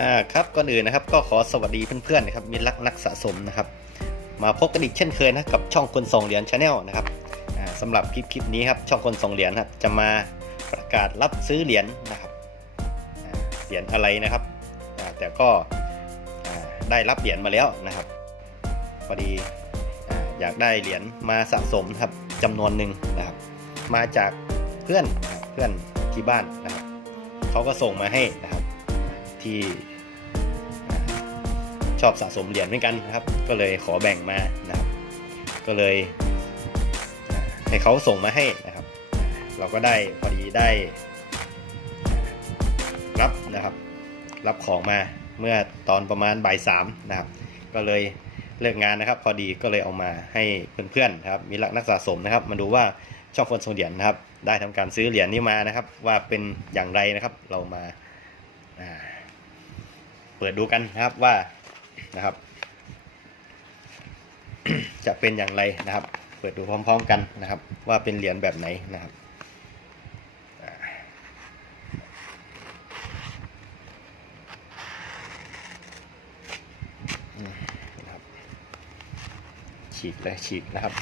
อ่าครับก่อนอื่นนะครับก็ขอสวัสดีเพื่อนๆนะครับมิตรรักนักสะสมนะครับ มาพบกันอีกเช่นเคยนะกับช่องคนส่งเหรียญชาแนลนะครับอ่าสำหรับคลิปคลิปนี้ครับช่องคนส่งเหรียญครับจะมาประกาศรับซื้อเหรียญนะครับอ่าเหรียญอะไรนะครับอ่าแต่ก็อ่าได้รับเหรียญมาแล้วนะครับพอดีอ่าอยากได้เหรียญมาสะสมครับจำนวนหนึ่งนะครับ มาจากเพื่อนนะครับเพื่อนที่บ้านนะครับเขาก็ส่งมาให้นะครับ ที่ชอบสะสมเหรียญเหมือนกันนะครับ ก็เลยขอแบ่งมานะครับ ก็เลยให้เขาส่งมาให้นะครับ เราก็ได้พอดีได้รับนะครับ รับของมาเมื่อตอนประมาณบ่ายสามนะครับ ก็เลยเลิกงานนะครับ พอดีก็เลยเอามาให้เพื่อนๆนครับ มีรักนักสะสมนะครับ มาดูว่าช่องคนส่งเหรียญนะครับ ได้ทำการซื้อเหรียญนี้มานะครับ ว่าเป็นอย่างไรนะครับ เรามาอ่า เปิดดูกันนะครับว่านะครับ จะเป็นอย่างไรนะครับ เปิดดูพร้อม ๆ กันนะครับ ว่าเป็นเหรียญแบบไหนนะครับฉีกเลยฉีกนะครับ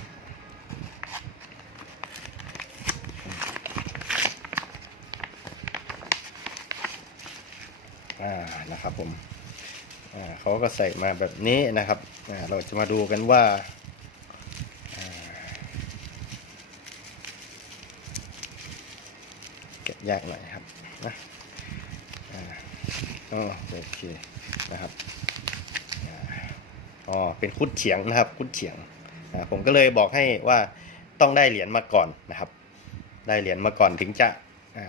นะครับผมเขาก็ใส่มาแบบนี้นะครับเราจะมาดูกันว่าแกะยากหน่อยครับนะอ๋อโอเคนะครับอ๋อเป็นคุดเฉียงนะครับ คุดเฉียงผมก็เลยบอกให้ว่าต้องได้เหรียญมาก่อนนะครับ ได้เหรียญมาก่อนถึงจะ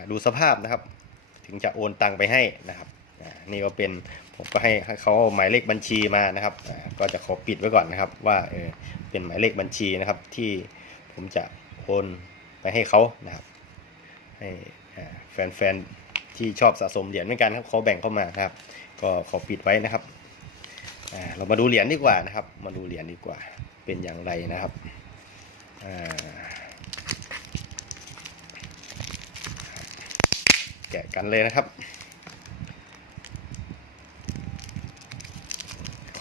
ดูสภาพนะครับ ถึงจะโอนตังไปให้นะครับ นี่ก็เป็นผมก็ให้ให้เขาเอาหมายเลขบัญชีมานะครับ ก็จะขอปิดไว้ก่อนนะครับ ว่าเออเป็นหมายเลขบัญชีนะครับ ที่ผมจะโอนไปให้เขานะครับ ให้แฟนๆที่ชอบสะสมเหรียญเหมือนกันครับเขาแบ่งเข้ามาครับ ก็ขอปิดไว้นะครับอ่าเรามาดูเหรียญดีกว่านะครับ มาดูเหรียญดีกว่า เป็นอย่างไรนะครับอ่าแกะกันเลยนะครับ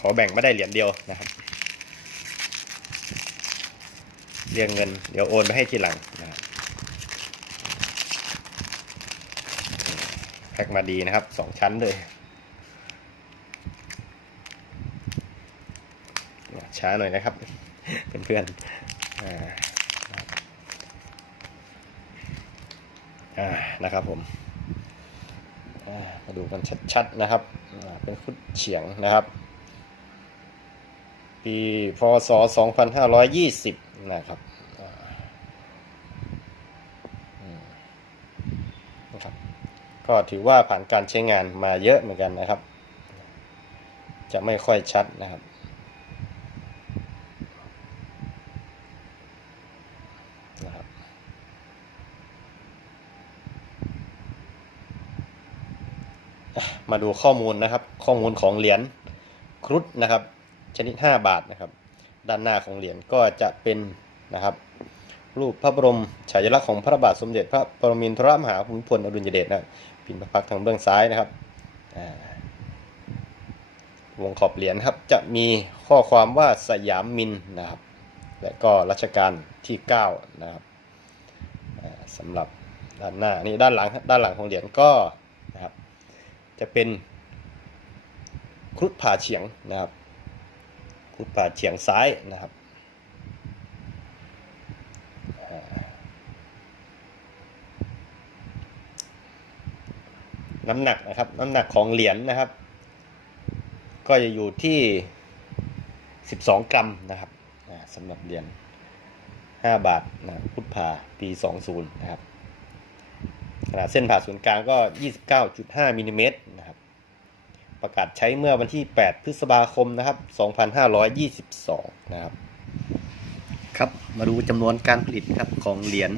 ขอแบ่งไม่ได้เหรียญเดียวนะครับ เรียงเงินเดี๋ยวโอนไปให้ทีหลังนะครับแพ็กมาดีนะครับสองชั้นเลยช้าหน่อยนะครับ เพื่อนๆอ่าอ่านะครับผมมาดูกันชัดๆนะครับ เป็นคุดเฉียงนะครับ ปีพศ 2520 นะครับนะครับ ก็ถือว่าผ่านการใช้งานมาเยอะเหมือนกันนะครับ จะไม่ค่อยชัดนะครับมาดูข้อมูลนะครับ ข้อมูลของเหรียญครุฑนะครับ ชนิด 5 บาทนะครับ ด้านหน้าของเหรียญก็จะเป็นนะครับ รูปพระบรมฉายาลักษณ์ของพระบาทสมเด็จพระปรมินทรมหาภูมิพลอดุลยเดชนะพิมพ์พระพักทางเบื้องซ้ายนะครับวงขอบเหรียญครับจะมีข้อความว่าสยามมินนะครับ และก็รัชกาลที่ 9 นะครับสำหรับด้านหน้านี่ด้านหลังด้านหลังของเหรียญก็นะครับจะเป็นครุฑผ่าเฉียงนะครับ ครุฑผ่าเฉียงซ้ายนะครับน้ำหนักนะครับน้ำหนักของเหรียญนะครับ ก็จะอยู่ที่ 12 กรัมนะครับสำหรับเหรียญ5บาทนะพุทธาปี 20 นะครับขนาดเส้นผ่าศูนย์กลางก็ 29.5มิลลิเมตร ประกาศใช้เมื่อวันที่ 8 พฤษภาคมนะครับ 2522 นะครับ ครับ มาดูจำนวนการผลิตครับของเหรียญ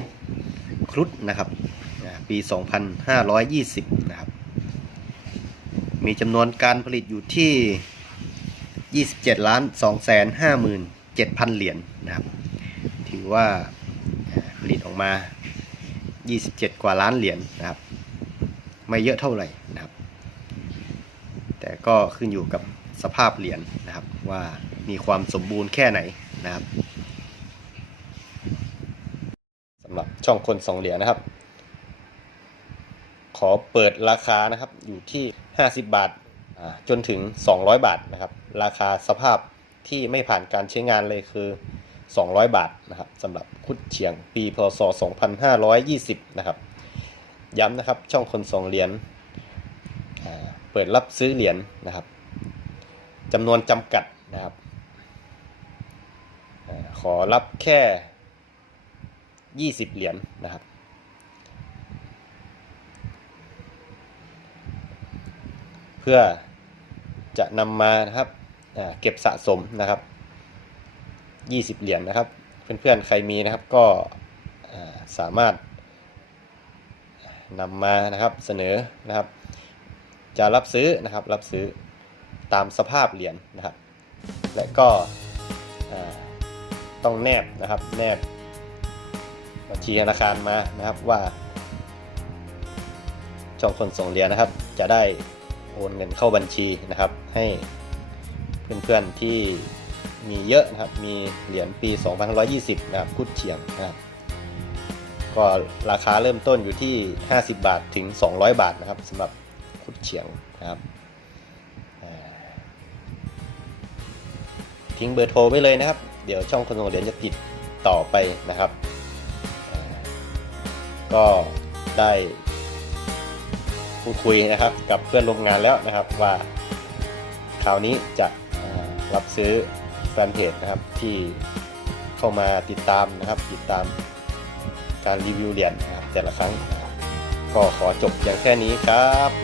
ครุฑนะครับ ปี 2520 นะครับ มีจำนวนการผลิตอยู่ที่ 27ล้าน2แสน57,000 เหรียญนะครับ ถือว่าอ่าผลิตออกมา 27 กว่าล้านเหรียญนะครับ ไม่เยอะเท่าไหร่นะครับ ก็ขึ้นอยู่กับสภาพเหรียญนะครับว่ามีความสมบูรณ์แค่ไหนนะครับสำหรับช่องคนสองเหรียญนะครับ ขอเปิดราคานะครับอยู่ที่ 50 บาทอ่าจนถึง 200 บาทนะครับ ราคาสภาพที่ไม่ผ่านการใช้งานเลยคือ 200 บาทนะครับสำหรับคุดเฉียงปีพศ 2520 นะครับ ย้ำนะครับช่องคนสองเหรียญ เปิดรับซื้อเหรียญนะครับจำนวนจำกัดนะครับขอรับแค่ 20 เหรียญนะครับ เพื่อจะนำมานะครับเก็บสะสมนะครับ 20 เหรียญนะครับ เพื่อนๆใครมีนะครับก็สามารถนำมานะครับเสนอนะครับ จะรับซื้อนะครับ รับซื้อตามสภาพเหรียญนะครับ และก็ต้องแนบนะครับ แนบบัญชีธนาคารมานะครับว่าช่องคนส่งเหรียญนะครับ จะได้โอนเงินเข้าบัญชีนะครับ ให้เพื่อนๆที่มีเยอะนะครับ มีเหรียญปี 2520 นะครับพุดเฉียงนะครับ ก็ราคาเริ่มต้นอยู่ที่ 50 บาทถึง 200 บาทนะครับสำหรับ คุดเฉียงนะครับทิ้งเบอร์โทรไว้เลยนะครับ เดี๋ยวช่องคนส่งเหรียญจะติดต่อไปนะครับ ก็ได้พูดคุยนะครับกับเพื่อนร่วมงานแล้วนะครับว่าคราวนี้จะรับซื้อแฟนเพจนะครับที่เข้ามาติดตามนะครับ ติดตามการรีวิวเหรียญนะครับแต่ละครั้ง ก็ขอจบเพียงแค่นี้ครับ